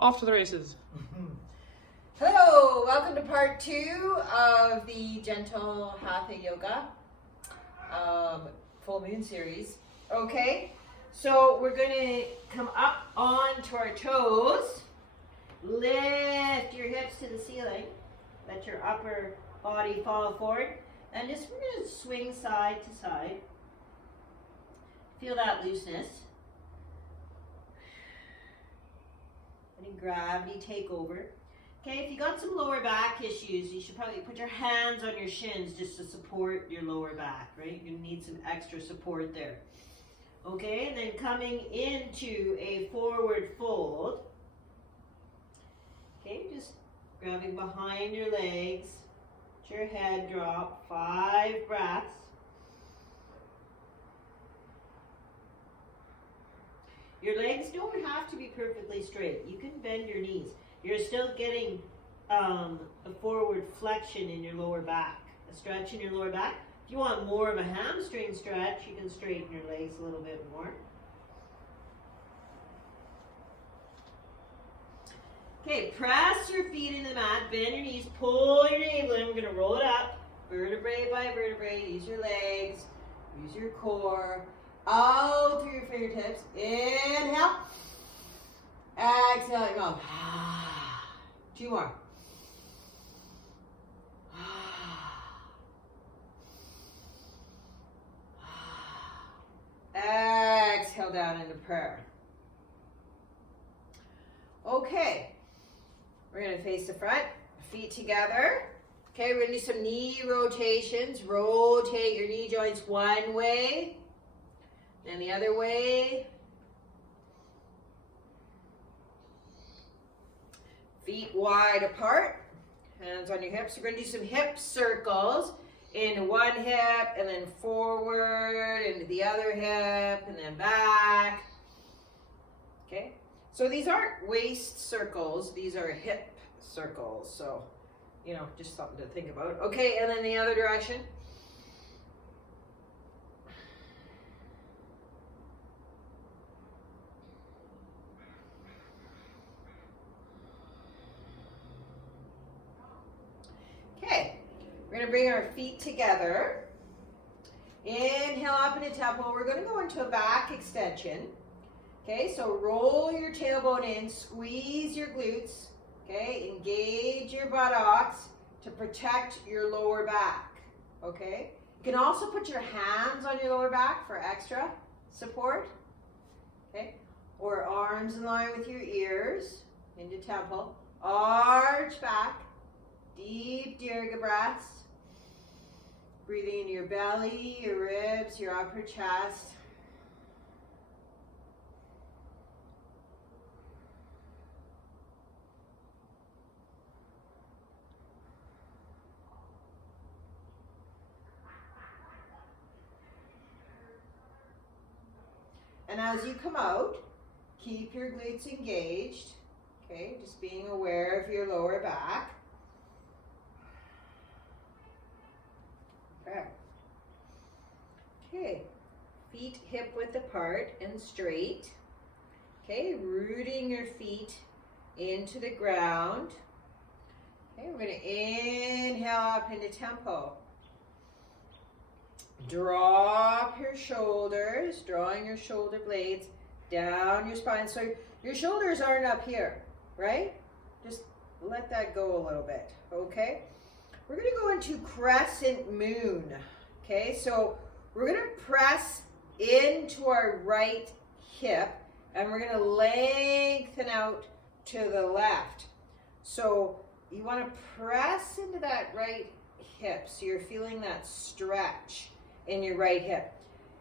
Off to the races. Hello, welcome to part 2 of the Gentle Hatha Yoga full moon series. Okay, so we're going to come up onto our toes, lift your hips to the ceiling, let your upper body fall forward, and just we're going to swing side to side. Feel that looseness. Letting gravity take over. Okay, if you got some lower back issues, you should probably put your hands on your shins just to support your lower back, right? You're gonna need some extra support there. Okay, and then coming into a forward fold. Okay, just grabbing behind your legs, let your head drop, 5 breaths. Your legs don't have to be perfectly straight. You can bend your knees. You're still getting a forward flexion in your lower back, a stretch in your lower back. If you want more of a hamstring stretch, you can straighten your legs a little bit more. Okay, press your feet into the mat, bend your knees, pull your navel in. We're going to roll it up, vertebrae by vertebrae. Use your legs, use your core. Out through your fingertips. Inhale. Exhale. Go. 2 more. Exhale down into prayer. Okay. We're going to face the front. Feet together. Okay, we're going to do some knee rotations. Rotate your knee joints one way. And the other way. Feet wide apart. Hands on your hips. We're going to do some hip circles. Into one hip and then forward into the other hip and then back. Okay. So these aren't waist circles. These are hip circles. So, you know, just something to think about. Okay, and then the other direction. We're going to bring our feet together. Inhale up into tempo. We're going to go into a back extension. Okay, so roll your tailbone in, squeeze your glutes. Okay, engage your buttocks to protect your lower back. Okay, you can also put your hands on your lower back for extra support. Okay, or arms in line with your ears into tempo. Arch back. Deep Dirga breaths. Breathing into your belly, your ribs, your upper chest. And as you come out, keep your glutes engaged. Okay, just being aware of your lower back. Okay, feet hip width apart and straight. Okay, rooting your feet into the ground. Okay, we're going to inhale up into tempo. Drop your shoulders, drawing your shoulder blades down your spine. So your shoulders aren't up here, right? Just let that go a little bit, okay? We're going to go into crescent moon. Okay, so we're going to press into our right hip and we're going to lengthen out to the left. So you want to press into that right hip so you're feeling that stretch in your right hip.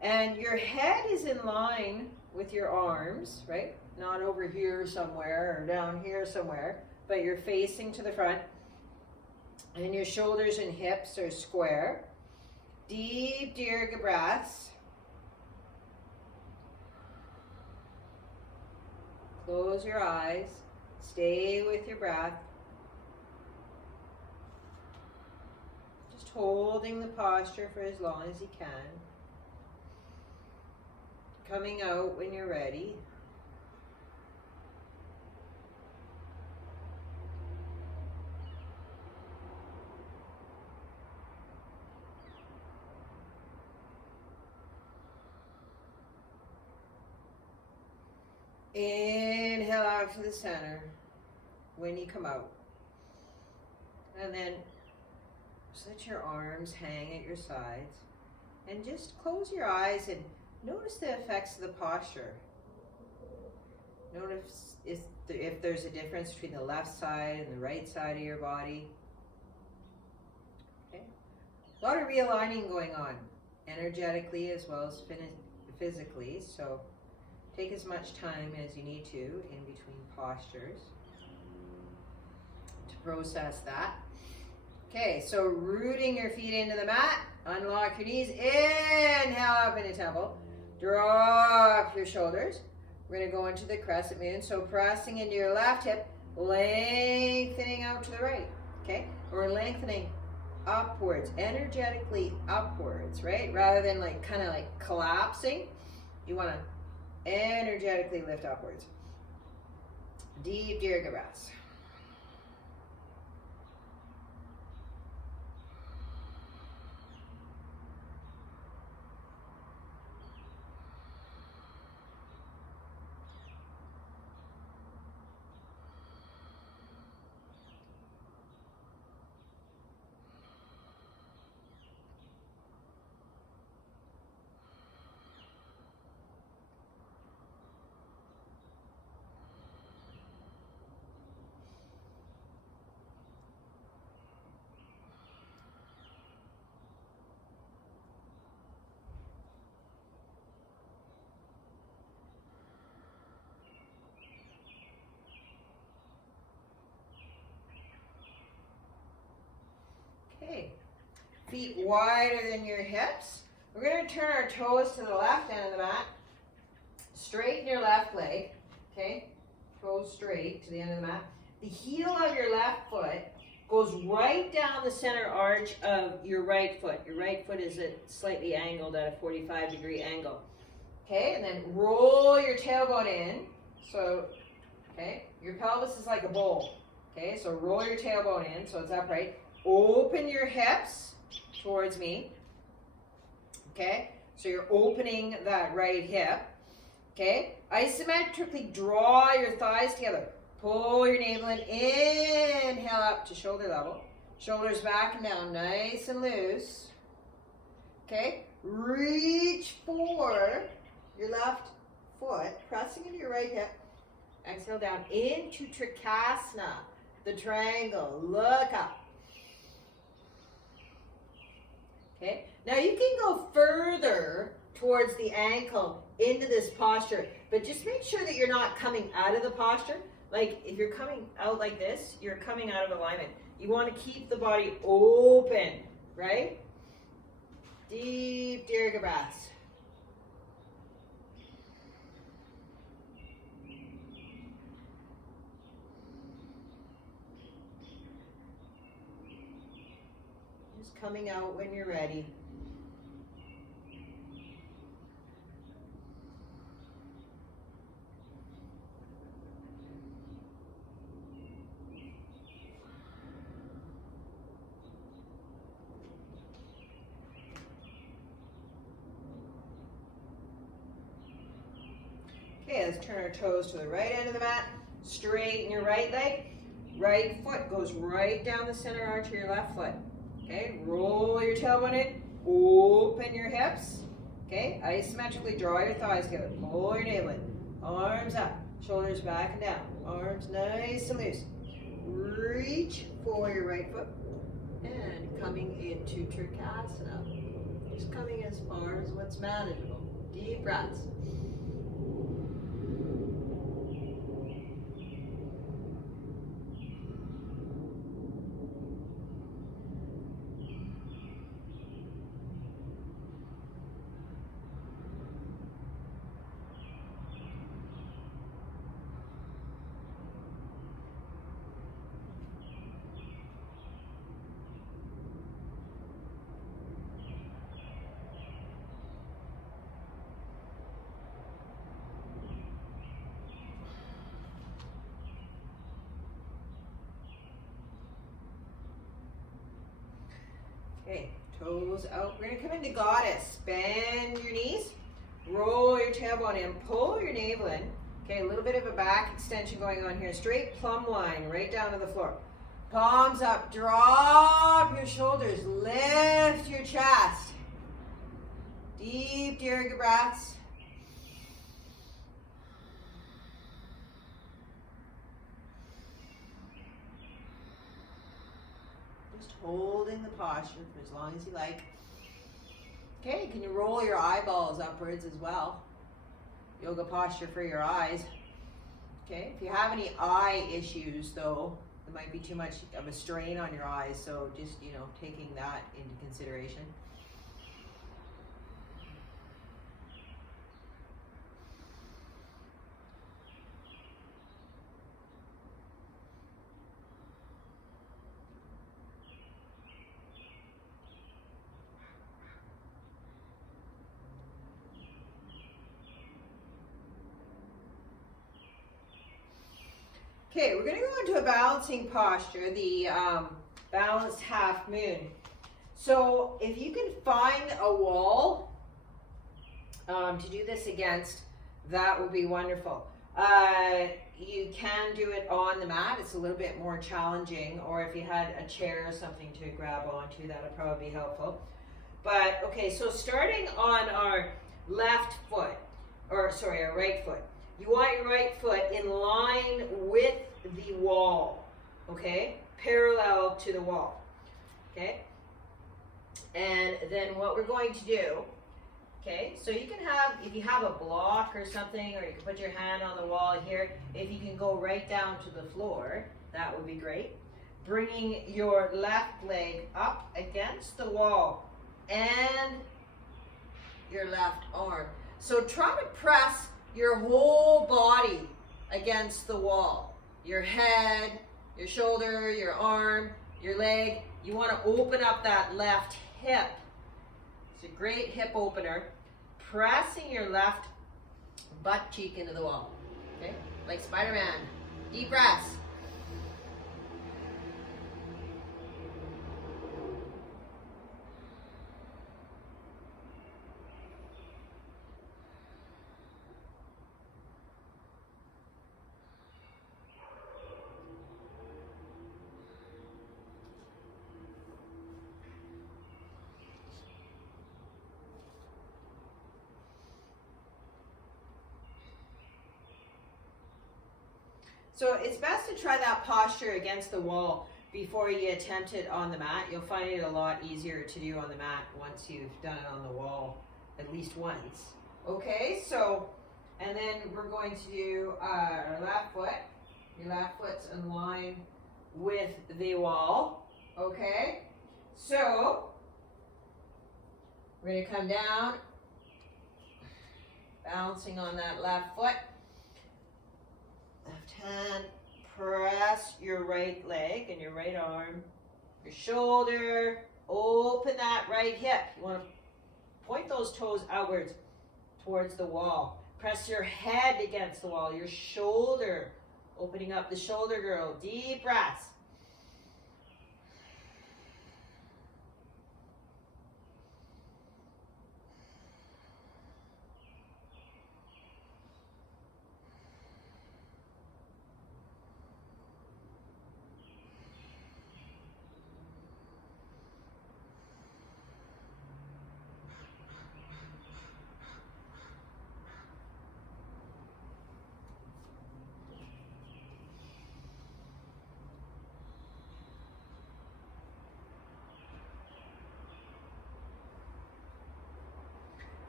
And your head is in line with your arms, right? Not over here somewhere or down here somewhere, but you're facing to the front. And your shoulders and hips are square. Deep Dirga breaths. Close your eyes. Stay with your breath. Just holding the posture for as long as you can. Coming out when you're ready. Inhale out to the center when you come out. And then just let your arms hang at your sides. And just close your eyes and notice the effects of the posture. Notice if there's a difference between the left side and the right side of your body. Okay. A lot of realigning going on, energetically as well as physically. So take as much time as you need to in between postures to process that. Okay, so rooting your feet into the mat, unlock your knees, inhale up into temple, drop your shoulders. We're going to go into the crescent moon, so pressing into your left hip, lengthening out to the right, okay? Or lengthening upwards, energetically upwards, right? Rather than like kind of like collapsing, you want to energetically lift upwards. Deep Dirga breaths. Okay, feet wider than your hips. We're going to turn our toes to the left end of the mat. Straighten your left leg, okay? Toes straight to the end of the mat. The heel of your left foot goes right down the center arch of your right foot. Your right foot is slightly angled at a 45-degree angle. Okay, and then roll your tailbone in. So, okay, your pelvis is like a bowl. Okay, so roll your tailbone in so it's upright. Open your hips towards me. Okay, so you're opening that right hip. Okay, isometrically draw your thighs together. Pull your navel in, inhale up to shoulder level. Shoulders back and down, nice and loose. Okay, reach for your left foot, pressing into your right hip. Exhale down into Trikonasana, the triangle. Look up. Okay, now you can go further towards the ankle into this posture, but just make sure that you're not coming out of the posture. Like if you're coming out like this, you're coming out of alignment. You want to keep the body open, right? Deep Dirga breaths. Just coming out when you're ready. Okay, let's turn our toes to the right end of the mat. Straighten your right leg. Right foot goes right down the center arch of your left foot. Okay, roll your tailbone in. Open your hips. Okay, isometrically draw your thighs together. Pull your navel in. Arms up. Shoulders back and down. Arms nice and loose. Reach for your right foot. And coming into Trikonasana. Just coming as far as what's manageable. Deep breaths. Okay, toes out. We're going to come into Goddess. Bend your knees. Roll your tailbone in. Pull your navel in. Okay, a little bit of a back extension going on here. Straight plumb line right down to the floor. Palms up, drop your shoulders, lift your chest. Deep Diarga breaths. Just holding the posture for as long as you like. Okay, can you roll your eyeballs upwards as well? Yoga posture for your eyes. Okay, if you have any eye issues though, it might be too much of a strain on your eyes, so just, taking that into consideration. Okay, we're going to go into a balancing posture, the balanced half moon. So if you can find a wall to do this against, that would be wonderful. You can do it on the mat. It's a little bit more challenging, or if you had a chair or something to grab onto, that would probably be helpful. But okay, so starting on our left foot, or sorry, our right foot. You want your right foot in line with the wall, okay? Parallel to the wall, okay? And then what we're going to do, okay, so you can have, if you have a block or something, or you can put your hand on the wall here, if you can go right down to the floor, that would be great. Bringing your left leg up against the wall and your left arm. So try to press your whole body against the wall. Your head, your shoulder, your arm, your leg. You want to open up that left hip. It's a great hip opener. Pressing your left butt cheek into the wall. Okay? Like Spider-Man. Deep breaths. So it's best to try that posture against the wall before you attempt it on the mat. You'll find it a lot easier to do on the mat once you've done it on the wall at least once. Okay, so, and then we're going to do our left foot. Your left foot's in line with the wall. Okay, so we're going to come down, balancing on that left foot. Left hand, press your right leg and your right arm, your shoulder, open that right hip. You want to point those toes outwards towards the wall. Press your head against the wall, your shoulder, opening up the shoulder girdle. Deep breaths.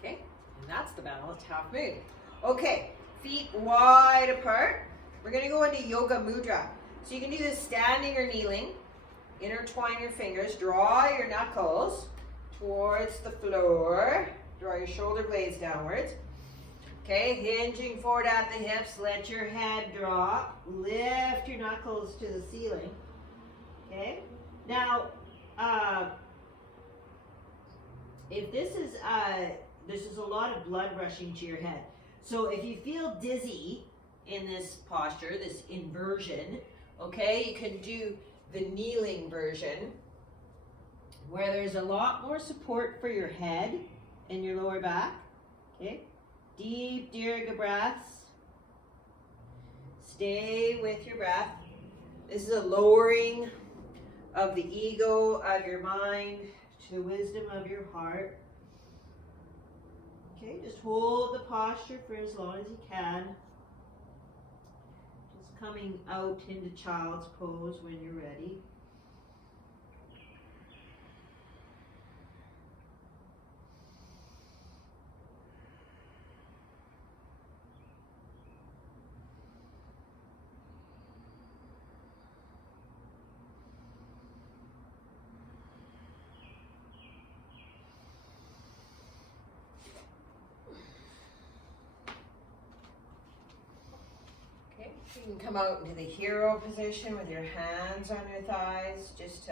Okay, and that's the balanced half moon. Okay, feet wide apart. We're going to go into yoga mudra. So you can do this standing or kneeling. Intertwine your fingers. Draw your knuckles towards the floor. Draw your shoulder blades downwards. Okay, hinging forward at the hips. Let your head drop. Lift your knuckles to the ceiling. Okay, now if this is a lot of blood rushing to your head. So if you feel dizzy in this posture, this inversion, okay, you can do the kneeling version where there's a lot more support for your head and your lower back. Okay, deep Dirga breaths. Stay with your breath. This is a lowering of the ego of your mind to the wisdom of your heart. Okay, just hold the posture for as long as you can. Just coming out into child's pose when you're ready. You can come out into the hero position with your hands on your thighs, just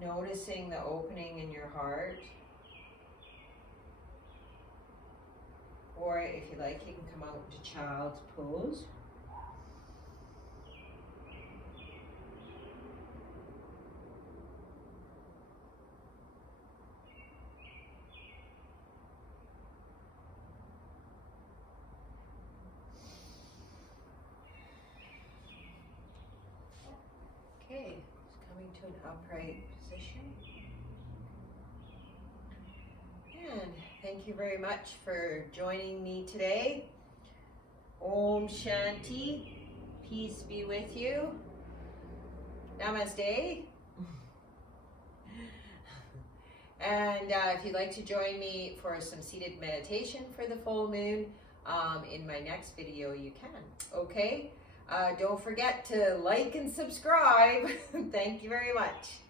noticing the opening in your heart. Or if you like, you can come out into child's pose. Okay, just coming to an upright position. And thank you very much for joining me today. Om Shanti, peace be with you. Namaste. And if you'd like to join me for some seated meditation for the full moon in my next video, you can. Okay? Don't forget to like and subscribe. Thank you very much.